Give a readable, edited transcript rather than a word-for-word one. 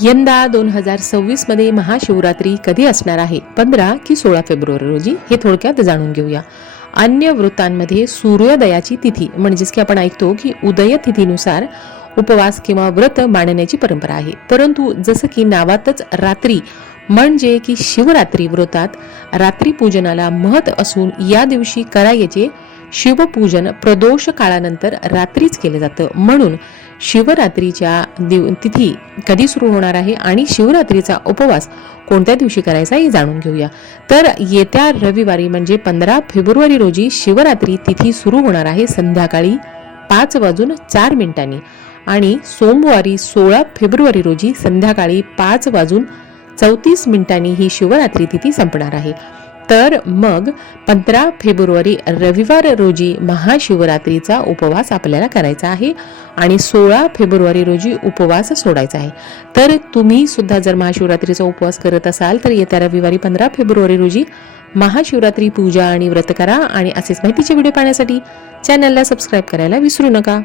यंदा 2026 मध्ये महाशिवरात्री कधी असणार आहे? 15 की 16 फेब्रुवारी रोजी? हे थोडक्यात जाणून घेऊया. अन्य वृत्तांमध्ये सूर्योदयाची तिथी म्हणजेच की आपण ऐकतो की उदय तिथीनुसार उपवास किंवा व्रत मांडण्याची परंपरा आहे. परंतु जसं की नावातच रात्री म्हणजे की शिवरात्री व्रतात रात्री पूजनाला महत्त्व असून या दिवशी करायचे शिवपूजन प्रदोष काळानंतर रात्रीच केलं जातं. म्हणून शिवरात्रीच्या तिथी कधी सुरू होणार आहे आणि शिवरात्रीचा उपवास कोणत्या दिवशी करायचा हे जाणून घेऊया. तर येत्या रविवारी म्हणजे 15 फेब्रुवारी रोजी शिवरात्री तिथी सुरू होणार आहे संध्याकाळी 5:04 आणि सोमवारी 16 फेब्रुवारी रोजी संध्याकाळी 5:34 ही शिवरात्री तिथी संपणार आहे. तर मग 15 फेब्रुवारी रविवार रोजी महाशिवरात्रीचा उपवास आपल्याला करायचा आहे आणि 16 फेब्रुवारी रोजी उपवास सोडायचा आहे. तर तुम्ही सुद्धा जर महाशिवरात्रीचा उपवास करत असाल तर येत्या रविवारी 15 फेब्रुवारी रोजी महाशिवरात्री पूजा आणि व्रत करा आणि असेच माहितीचे व्हिडिओ पाहण्यासाठी चॅनलला सबस्क्राईब करायला विसरू नका.